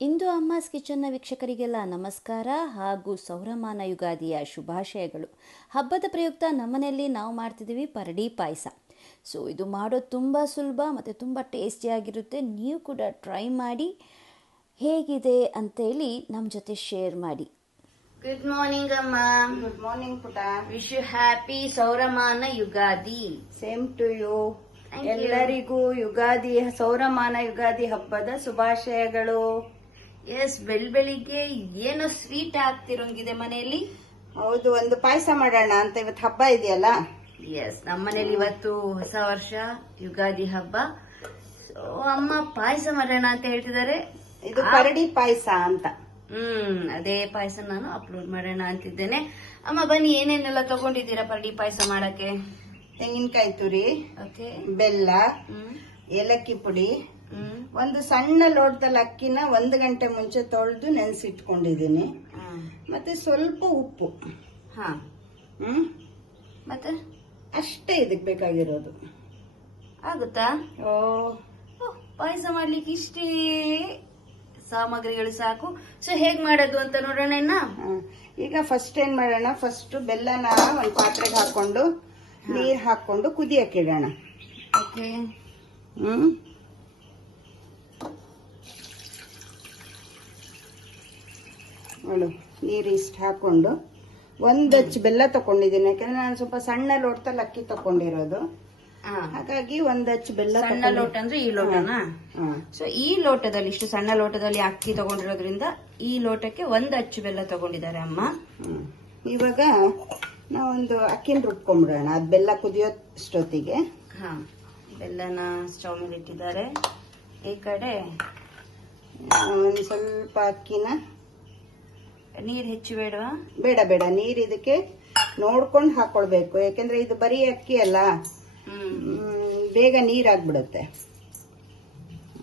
ಇಂದು ಅಮ್ಮಾಸ್ ಕಿಚನ್ನ ವೀಕ್ಷಕರಿಗೆಲ್ಲ ನಮಸ್ಕಾರ ಹಾಗೂ ಸೌರಮಾನ ಯುಗಾದಿಯ ಶುಭಾಶಯಗಳು. ಹಬ್ಬದ ಪ್ರಯುಕ್ತ ನಮ್ಮನೆಯಲ್ಲಿ ನಾವು ಮಾಡ್ತಿದ್ದೀವಿ ಪರಡಿ ಪಾಯಸ. ಇದು ಮಾಡೋದು ತುಂಬ ಸುಲಭ ಮತ್ತು ತುಂಬ ಟೇಸ್ಟಿಯಾಗಿರುತ್ತೆ. ನೀವು ಕೂಡ ಟ್ರೈ ಮಾಡಿ, ಹೇಗಿದೆ ಅಂತೇಳಿ ನಮ್ಮ ಜೊತೆ ಶೇರ್ ಮಾಡಿ. ಗುಡ್ ಮಾರ್ನಿಂಗ್ ಅಮ್ಮ. ಗುಡ್ ಮಾರ್ನಿಂಗ್ ಪುಟ. ವಿಶ್ ಯು ಹ್ಯಾಪಿ ಸೌರಮಾನ ಯುಗಾದಿ. Same to you. ಎಲ್ಲರಿಗೂ ಯುಗಾದಿ ಸೌರಮಾನ ಯುಗಾದಿ ಹಬ್ಬದ ಶುಭಾಶಯಗಳು. ಎಸ್, ಬೆಳಿಗ್ಗೆ ಏನೋ ಸ್ವೀಟ್ ಆಗ್ತಿರೋಂಗಿದೆ ಮನೆಯಲ್ಲಿ. ಹೌದು, ಒಂದು ಪಾಯಸ ಮಾಡೋಣ ಅಂತ ಇವತ್ತು ಹಬ್ಬ ಇದೆಯಲ್ಲ. ಎಸ್, ನಮ್ಮನೇಲಿ ಇವತ್ತು ಹೊಸ ವರ್ಷ ಯುಗಾದಿ ಹಬ್ಬ. ಅಮ್ಮ ಪಾಯಸ ಮಾಡೋಣ ಅಂತ ಹೇಳ್ತಿದ್ದಾರೆ. ಇದು ಪರಡಿ ಪಾಯಸ ಅಂತ. ಅದೇ ಪಾಯಸ ನಾನು ಅಪ್ಲೋಡ್ ಮಾಡೋಣ ಅಂತಿದ್ದೇನೆ. ಅಮ್ಮ ಬನ್ನಿ, ಏನೇನೆಲ್ಲ ತಗೊಂಡಿದ್ದೀರಾ ಪರಡಿ ಪಾಯಸ ಮಾಡಕ್ಕೆ? ತೆಂಗಿನಕಾಯಿ ತುರಿ, ಓಕೆ, ಬೆಲ್ಲ, ಏಲಕ್ಕಿ ಪುಡಿ, ಒಂದು ಸಣ್ಣ ಲೋಟದಲ್ಲಿ ಅಕ್ಕಿನ 1 ಗಂಟೆ ಮುಂಚೆ ತೊಳೆದು ನೆನೆಸಿಟ್ಕೊಂಡಿದ್ದೀನಿ, ಮತ್ತೆ ಸ್ವಲ್ಪ ಉಪ್ಪು. ಮತ್ತೆ ಅಷ್ಟೇ ಇದಕ್ ಬೇಕಾಗಿರೋದು. ಆಗುತ್ತಾ? ಪಾಯಸ ಮಾಡ್ಲಿಕ್ಕೆ ಇಷ್ಟೇ ಸಾಮಗ್ರಿಗಳು ಸಾಕು. ಹೇಗ್ ಮಾಡೋದು ಅಂತ ನೋಡೋಣ. ಈಗ ಫಸ್ಟ್ ಏನ್ ಮಾಡೋಣ, ಫಸ್ಟ್ ಬೆಲ್ಲನ ಒಂದ್ ಪಾತ್ರೆಗೆ ಹಾಕೊಂಡು ನೀರ್ ಹಾಕೊಂಡು ಕುದಿಯಕ್ಕೆ ಇಡೋಣ. ಓಕೆ. ನೋಡು, ನೀರು ಇಷ್ಟು ಹಾಕೊಂಡು 1 ಅಚ್ಚು ಬೆಲ್ಲ ತಕೊಂಡಿದ್ದೀನಿ. ಯಾಕಂದ್ರೆ ನಾನು ಸ್ವಲ್ಪ ಸಣ್ಣ ಲೋಟದಲ್ಲಿ ಅಕ್ಕಿ ತಕೊಂಡಿರೋದು, ಹಾಗಾಗಿ 1 ಅಚ್ಚು ಬೆಲ್ಲ. ಸಣ್ಣ ಲೋಟ ಅಂದ್ರೆ ಈ ಲೋಟನಾ? ಈ ಲೋಟದಲ್ಲಿ, ಇಷ್ಟು ಸಣ್ಣ ಲೋಟದಲ್ಲಿ ಅಕ್ಕಿ ತಗೊಂಡಿರೋದ್ರಿಂದ ಈ ಲೋಟಕ್ಕೆ 1 ಅಚ್ಚು ಬೆಲ್ಲ ತಗೊಂಡಿದ್ದಾರೆ ಅಮ್ಮ. ಇವಾಗ ನಾವೊಂದು ಅಕ್ಕಿನ ರುಬ್ಕೊಂಡ್ಬಿಡೋಣ, ಅದ್ ಬೆಲ್ಲ ಕುದಿಯೋಷ್ಟೊತ್ತಿಗೆ. ಬೆಲ್ಲನ ಸ್ಟವ್ ಮೇಲೆ ಇಟ್ಟಿದ್ದಾರೆ. ಈ ಕಡೆ ಒಂದ್ ಸ್ವಲ್ಪ ಅಕ್ಕಿನ, ನೀರ್ ಹೆಚ್ಚು ಬೇಡವಾ? ಬೇಡ ಬೇಡ, ನೀರ್ ಇದಕ್ಕೆ ನೋಡ್ಕೊಂಡು ಹಾಕೊಳ್ಬೇಕು. ಯಾಕಂದ್ರೆ ಇದು ಬರೀ ಅಕ್ಕಿ ಅಲ್ಲ, ಬೇಗ ನೀರಾಗ್ಬಿಡುತ್ತೆ.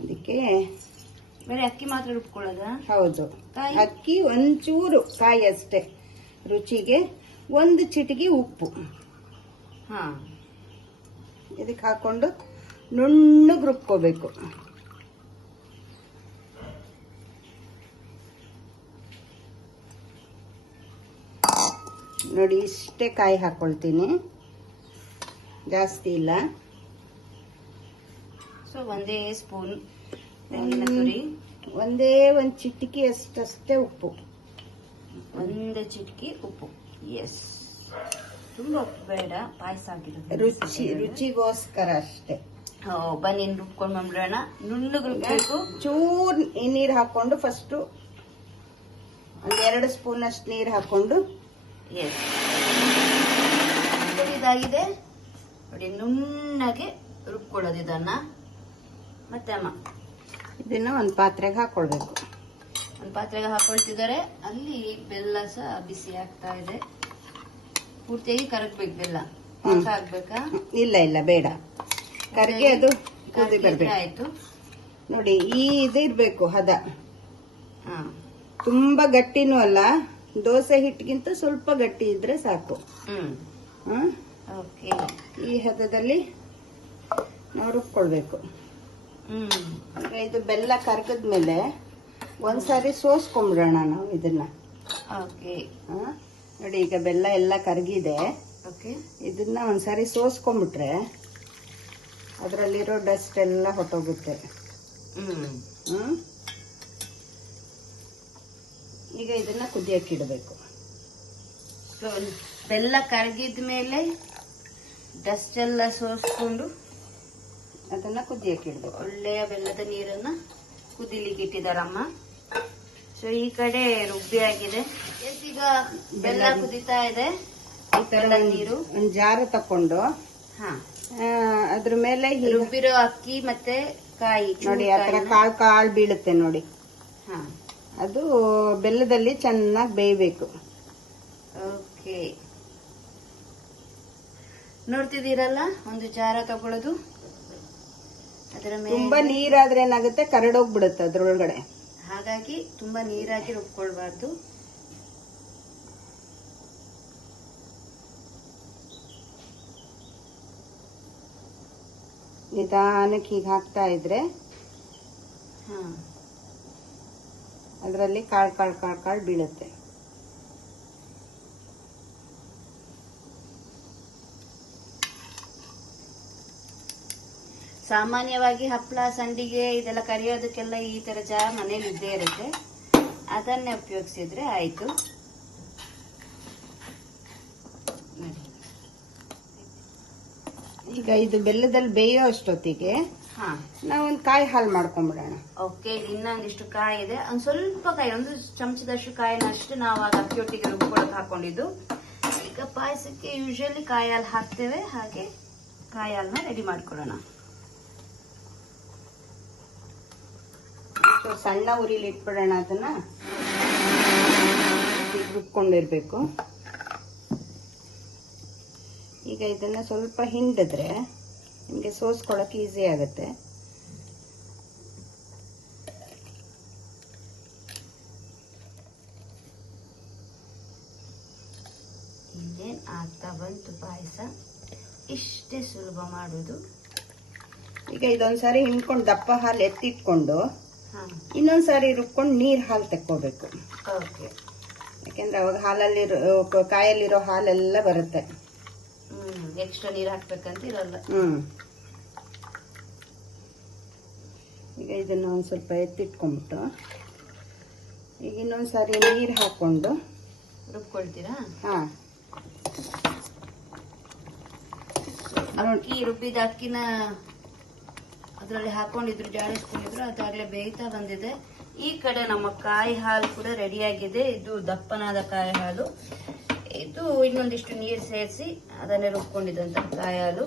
ಅದಕ್ಕೆ ಬರೀ ಅಕ್ಕಿ ಮಾತ್ರ ರುಬ್ಕೊಳ್ಳೋದ? ಹೌದು, ಅಕ್ಕಿ ಒಂಚೂರು, ಕಾಯಿ ಅಷ್ಟೇ ರುಚಿಗೆ, 1 ಚಿಟಿಕೆ ಉಪ್ಪು ಇದಕ್ಕೆ ಹಾಕೊಂಡು ನುಣ್ಣಗೆ ರುಬ್ಕೋಬೇಕು. ನೋಡಿ, ಇಷ್ಟೇ ಕಾಯಿ ಹಾಕೊಳ್ತೀನಿ, ಜಾಸ್ತಿ ಇಲ್ಲ. ಒಂದೇ ಸ್ಪೂನ್ ತೆಂಗಿನ ತುರಿ, ಒಂದೇ 1 ಚಿಟಿಕೆ ಅಷ್ಟೇ ಉಪ್ಪು, 1 ಚಿಟಿಕೆ ಉಪ್ಪು. ಎಸ್, ತುಂಬಾ ಉಪ್ಪು ಬೇಡ, ಪಾಯಸ ಆಗಿರುತ್ತೆ, ರುಚಿಗೋಸ್ಕರ ಅಷ್ಟೇ. ಬನ್ನಿ ರುಬ್ಕೊಂಡ್ ಬಂದ್ಬಿಡೋಣ. ನುಣ್ಣಗೆ ರುಬ್ಬೇಕು. ಚೂರ್ ನೀರ್ ಹಾಕೊಂಡು ಫಸ್ಟ್ 2 ಸ್ಪೂನ್ ಅಷ್ಟು ನೀರ್ ಹಾಕೊಂಡು. ಎಸ್, ಇದಾಗಿದೆ ನೋಡಿ, ನುಣ್ಣಗೆ ರುಬ್ಕೊಳ್ಳೋದು ಇದನ್ನ. ಮತ್ತೆ ಅಮ್ಮ ಇದನ್ನ ಒಂದ್ ಪಾತ್ರೆಗೆ ಹಾಕೊಳ್ಬೇಕು. ಒಂದ್ ಪಾತ್ರೆಗೆ ಹಾಕೊಳ್ತಿದ್ದಾರೆ. ಅಲ್ಲಿ ಬೆಲ್ಲ ಸಹ ಬಿಸಿ ಆಗ್ತಾ ಇದೆ. ಪೂರ್ತಿಯಾಗಿ ಕರಗ್ಬೇಕು ಬೆಲ್ಲ. ಆಗ್ಬೇಕಾ? ಇಲ್ಲ ಇಲ್ಲ, ಬೇಡ, ಕರ್ಗೆ ಅದು ಕುದಿ ಬರ್ಬೇಕು. ಆಯ್ತು ನೋಡಿ, ಈ ಇದು ಇರ್ಬೇಕು ಹದ. ತುಂಬಾ ಗಟ್ಟಿನೂ ಅಲ್ಲ, ದೋಸೆ ಹಿಟ್ಟಿಗಿಂತ ಸ್ವಲ್ಪ ಗಟ್ಟಿ ಇದ್ರೆ ಸಾಕು. ಈ ಹದದಲ್ಲಿ ನಾವು ರುಬ್ಕೊಳ್ಬೇಕು. ಇದು ಬೆಲ್ಲ ಕರ್ಗದ್ಮೇಲೆ ಒಂದ್ಸಾರಿ ಸೋಸ್ಕೊಂಡ್ಬಿಡೋಣ ನಾವು ಇದನ್ನ. ನೋಡಿ, ಈಗ ಬೆಲ್ಲ ಎಲ್ಲ ಕರಗಿದೆ. ಇದನ್ನ ಒಂದ್ಸಾರಿ ಸೋಸ್ಕೊಂಡ್ಬಿಟ್ರೆ ಅದರಲ್ಲಿರೋ ಡಸ್ಟ್ ಎಲ್ಲ ಹೊಟ್ಟೋಗುತ್ತೆ. ಈಗ ಇದನ್ನ ಕುದಿಯಕ್ಕೆ ಇಡಬೇಕು. ಬೆಲ್ಲ ಕರಗಿದ್ಮೇಲೆ ಡಸ್ಟ್ ಎಲ್ಲ ಸೋಸ್ಕೊಂಡು ಅದನ್ನ ಕುದಿಯಕ್ಕೆ ಇಡಬೇಕು. ಒಳ್ಳೆಯ ಬೆಲ್ಲದ ನೀರನ್ನ ಕುದಿಲಿಕ್ಕೆ ಇಟ್ಟಿದಾರಮ್ಮ. ಈ ಕಡೆ ರುಬ್ಬಿ ಆಗಿದೆ. ಈಗ ಬೆಲ್ಲ ಕುದಿತಾ ಇದೆ. ಈ ತರ ನೀರು ಒಂದ್ ಜಾರ ತಕೊಂಡು ಅದ್ರ ಮೇಲೆ ರುಬ್ಬಿರೋ ಅಕ್ಕಿ ಮತ್ತೆ ಕಾಯಿ ನೋಡಿ, ಆತರ ಕಾಳು ಬೀಳುತ್ತೆ ನೋಡಿ. ಅದು ಬೆಲ್ಲದಲ್ಲಿ ಚೆನ್ನಾಗಿ ಬೇಯಬೇಕು. ಓಕೆ, ನೋಡ್ತಿದ್ದೀರಲ್ಲ, ಒಂದು ಜಾರ ತಗೊಳ್ಳೋದು. ಅದರ ಮೇಲೆ ತುಂಬಾ ನೀರಾದ್ರೆ ಏನಾಗುತ್ತೆ, ಕರಡೋಗ್ಬಿಡುತ್ತೆ ಅದ್ರೊಳಗಡೆ. ಹಾಗಾಗಿ ತುಂಬಾ ನೀರಾಗಿ ರುಬ್ಕೊಳ್ಬಾರ್ದು. ನಿಧಾನಕ್ಕೆ ಹೀಗೆ ಹಾಕ್ತಾ ಇದ್ರೆ ಅದರಲ್ಲಿ ಕಾಳು ಕಾಳು ಕಾಳು ಕಾಳು ಬೀಳುತ್ತೆ. ಸಾಮಾನ್ಯವಾಗಿ ಹಪ್ಪಳ ಸಂಡಿಗೆ ಇದೆಲ್ಲ ಕರಿಯೋದಕ್ಕೆಲ್ಲ ಈ ತರ ಜಾರ್ ಮನೇಲಿ ಇದ್ದೇ ಇರುತ್ತೆ, ಅದನ್ನೇ ಉಪಯೋಗಿಸಿದ್ರೆ ಆಯ್ತು. ಈಗ ಇದು ಬೆಲ್ಲದಲ್ಲಿ ಬೇಯೋ ಅಷ್ಟೊತ್ತಿಗೆ ನಾವೊಂದು ಕಾಯಿ ಹಾಲು ಮಾಡ್ಕೊಂಡ್ಬಿಡೋಣ. ಓಕೆ, ಇನ್ನೊಂದಿಷ್ಟು ಕಾಯಿ ಇದೆ, ಒಂದ್ ಸ್ವಲ್ಪ ಕಾಯಿ, ಒಂದು ಚಮಚದಷ್ಟು ಕಾಯಿನಷ್ಟು ನಾವು ಆಗ ಅಕ್ಕಿಯೊಟ್ಟಿಗೆ ರುಬ್ಕೊಳಕ್ ಹಾಕೊಂಡಿದ್ದು. ಈಗ ಪಾಯಸಕ್ಕೆ ಯೂಶಲಿ ಕಾಯಿ ಹಾಲು ಹಾಕ್ತೇವೆ, ಹಾಗೆ ಕಾಯಿ ಹಾಲನ್ನ ರೆಡಿ ಮಾಡ್ಕೊಳ್ಳೋಣ. ಸಣ್ಣ ಉರಿಲಿ ಇಟ್ಬಿಡೋಣ, ಅದನ್ನ ರುಬ್ಕೊಂಡಿರ್ಬೇಕು. ಈಗ ಇದನ್ನ ಸ್ವಲ್ಪ ಹಿಂಡಿದ್ರೆ ನಿಮಗೆ ಸೋಸ್ಕೊಳಕ್ ಈಸಿ ಆಗುತ್ತೆ. ಇನ್ನೇನ್ ಆಗ್ತಾ ಬಂತು ಪಾಯಸ, ಇಷ್ಟೇ ಸುಲಭ ಮಾಡೋದು. ಈಗ ಇದೊಂದ್ಸಾರಿ ಹಿಂಡ್ಕೊಂಡು ದಪ್ಪ ಹಾಲು ಎತ್ತಿಟ್ಕೊಂಡು ಇನ್ನೊಂದ್ಸಾರಿ ರುಬ್ಕೊಂಡು ನೀರ್ ಹಾಲು ತಕ್ಕೋಬೇಕು. ಓಕೆ, ಯಾಕೆಂದ್ರೆ ಅವಾಗ ಹಾಲಲ್ಲಿ ಕಾಯಲ್ಲಿರೋ ಹಾಲೆಲ್ಲ ಬರುತ್ತೆ. ಎಕ್ಸ್ಟ್ರಾ ನೀರ್ ಹಾಕ್ಬೇಕಂತ ಇರಲ್ಲ. ಈಗ ಇದನ್ನ ಒಂದ್ ಸ್ವಲ್ಪ ಎತ್ತಿಟ್ಕೊಂಡ್ಬಿಟ್ಟು ಈಗ ಇನ್ನೊಂದ್ಸಾರಿ ನೀರ್ ಹಾಕೊಂಡು ರುಬ್ಕೊಳ್ತೀರಾ? ಹಾ, ಅಕ್ಕಿ ರುಬ್ಬಿದ ಅಕ್ಕಿನ ಅದ್ರಲ್ಲಿ ಹಾಕೊಂಡಿದ್ರು, ಜಾಡಿಸ್ಕೊಂಡಿದ್ರು, ಅದಾಗ್ಲೇ ಬೇಯ್ತಾ ಬಂದಿದೆ. ಈ ಕಡೆ ನಮ್ಮ ಕಾಯಿ ಹಾಲು ಕೂಡ ರೆಡಿ ಆಗಿದೆ. ಇದು ದಪ್ಪನಾದ ಕಾಯಿ ಹಾಲು. ಇದು ಇನ್ನೊಂದಿಷ್ಟು ನೀರು ಸೇರಿಸಿ ಅದನ್ನೇ ರುಬ್ಕೊಂಡಿದ್ದಂತ ಕಾಯಿ ಹಾಲು.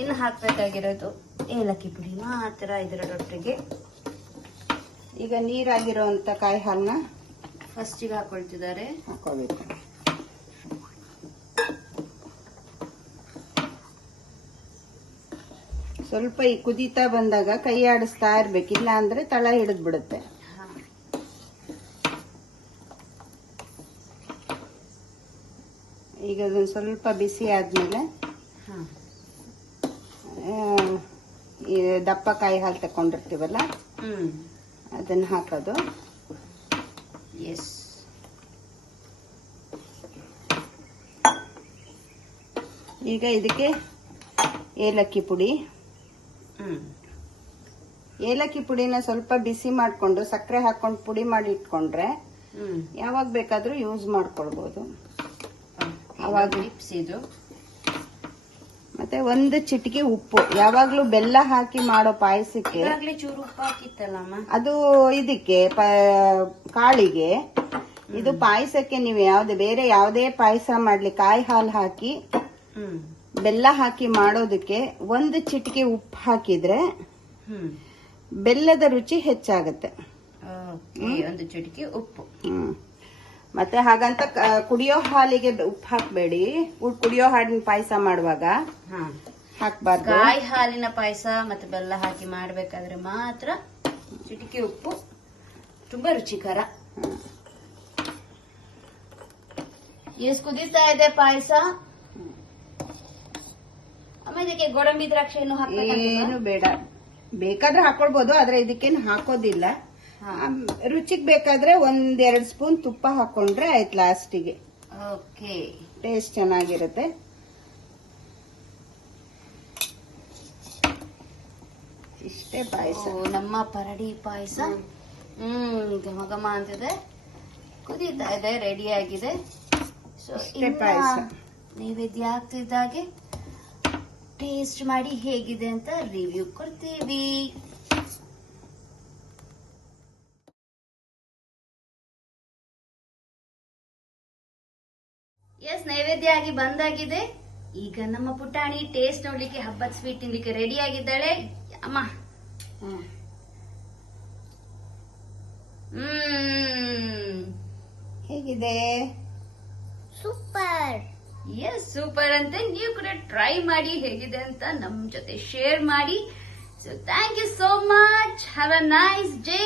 ಇನ್ನು ಹಾಕ್ಬೇಕಾಗಿರೋದು ಏಲಕ್ಕಿ ಪುಡಿ ಮಾತ್ರ ಇದರೊಟ್ಟಿಗೆ. ಈಗ ನೀರಾಗಿರೋಂತ ಕಾಯಿ ಹಾಲನ್ನ ಫಸ್ಟಿಗೆ ಹಾಕೊಳ್ತಿದ್ದಾರೆ. ಹಾಕೋಬೇಕು. ಸ್ವಲ್ಪ ಈ ಕುದೀತಾ ಬಂದಾಗ ಕೈ ಆಡಿಸ್ತಾ ಇರ್ಬೇಕಿಲ್ಲ ಅಂದ್ರೆ ತಳ ಹಿಡಿದ್ ಬಿಡುತ್ತೆ. ಈಗ ಅದೊಂದು ಸ್ವಲ್ಪ ಬಿಸಿ ಆದ್ಮೇಲೆ ಈ ದಪ್ಪ ಕಾಯಿ ಹಾಲು ತಕೊಂಡಿರ್ತೀವಲ್ಲ ಅದನ್ನ ಹಾಕೋದು. ಎಸ್, ಈಗ ಇದಕ್ಕೆ ಏಲಕ್ಕಿ ಪುಡಿ. ಏಲಕ್ಕಿ ಪುಡಿನ ಸ್ವಲ್ಪ ಬಿಸಿ ಮಾಡ್ಕೊಂಡು ಸಕ್ಕರೆ ಹಾಕೊಂಡು ಪುಡಿ ಮಾಡಿ ಇಟ್ಕೊಂಡ್ರೆ ಯಾವಾಗ ಬೇಕಾದ್ರೂ ಯೂಸ್ ಮಾಡ್ಕೊಳ್ಬಹುದು. ಅವಾಗ ಇದು ಮತ್ತೆ ಒಂದು ಚಿಟಿಕೆ ಉಪ್ಪು. ಯಾವಾಗ್ಲೂ ಬೆಲ್ಲ ಹಾಕಿ ಮಾಡೋ ಪಾಯಸಕ್ಕೆ ಚೂರು ಉಪ್ಪು ಹಾಕಿತ್ತಲ್ಲಮ್ಮ, ಅದು ಇದಕ್ಕೆ ಕಾಳಿಗೆ. ಇದು ಪಾಯಸಕ್ಕೆ ನೀವು ಬೇರೆ ಯಾವುದೇ ಪಾಯಸ ಮಾಡ್ಲಿ ಕಾಯಿ ಹಾಲು ಹಾಕಿ ಬೆಲ್ಲ ಹಾಕಿ ಮಾಡೋದಕ್ಕೆ ಒಂದು ಚಿಟಿಕೆ ಉಪ್ಪು ಹಾಕಿದ್ರೆ ಬೆಲ್ಲದ ರುಚಿ ಹೆಚ್ಚಾಗತ್ತೆ. ಒಂದು ಚಿಟಿಕೆ ಉಪ್ಪು. ಮತ್ತೆ ಹಾಗಂತ ಕುಡಿಯೋ ಹಾಲಿಗೆ ಉಪ್ಪು ಹಾಕ್ಬೇಡಿ. ಕುಡಿಯೋ ಹಾಲಿನ ಪಾಯಸ ಮಾಡುವಾಗ ಹಾಕ್ಬಾರ್ದು. ಕಾಯಿ ಹಾಲಿನ ಪಾಯಸ ಮತ್ತೆ ಬೆಲ್ಲ ಹಾಕಿ ಮಾಡ್ಬೇಕಾದ್ರೆ ಮಾತ್ರ ಚಿಟಿಕೆ ಉಪ್ಪು, ತುಂಬಾ ರುಚಿಕರ. ಎಷ್ಟು ಕುದೀತಾ ಇದೆ ಪಾಯಸ. ಆಮೇಲೆ ಇದಕ್ಕೆ ಗೋಡಂಬಿ ದ್ರಾಕ್ಷಿ ಏನು ಬೇಡ, ಬೇಕಾದ್ರೆ ಹಾಕೊಳ್ಬಹುದು, ಆದ್ರೆ ಇದಕ್ಕೇನು ಹಾಕೋದಿಲ್ಲ. ರುಚಿಗೆ ಬೇಕಾದ್ರೆ 1-2 ಸ್ಪೂನ್ ತುಪ್ಪ ಹಾಕೊಂಡ್ರೆ ಆಯ್ತು ಲಾಸ್ಟಿಗೆ. ಓಕೆ, ಟೇಸ್ಟ್ ಚೆನ್ನಾಗಿರುತ್ತೆ. ಇಷ್ಟೇ ಪಾಯಸ, ನಮ್ಮ ಪರಡಿ ಪಾಯಸ. ಘಮ ಘಮ ಅಂತಿದೆ, ಕುದೀತಾ ಇದೆ, ರೆಡಿ ಆಗಿದೆ. ಸೊ ಪಾಯಸ ನೈವೇದ್ಯ ಆಗ್ತಿದ್ದಾಗೆ ಟೇಸ್ಟ್ ಮಾಡಿ ಹೇಗಿದೆ ಅಂತ ರಿವ್ಯೂ ಕೊಡ್ತೀವಿ. ಎಸ್, ನೈವೇದ್ಯ ಆಗಿ ಬಂದಾಗಿದೆ. ಈಗ ನಮ್ಮ ಪುಟಾಣಿ ಟೇಸ್ಟ್ ನೋಡ್ಲಿಕ್ಕೆ, ಹಬ್ಬದ ಸ್ವೀಟ್ ತಿನ್ಲಿಕ್ಕೆ ರೆಡಿ ಆಗಿದ್ದಾಳೆ. ಅಮ್ಮ, ಹೇಗಿದೆ? ಸೂಪರ್. ಎಸ್, ಸೂಪರ್ ಅಂತೆ. ನೀವು ಕೂಡ ಟ್ರೈ ಮಾಡಿ ಹೇಗಿದೆ ಅಂತ ನಮ್ ಜೊತೆ ಶೇರ್ ಮಾಡಿ. So thank you so much. Have a nice day.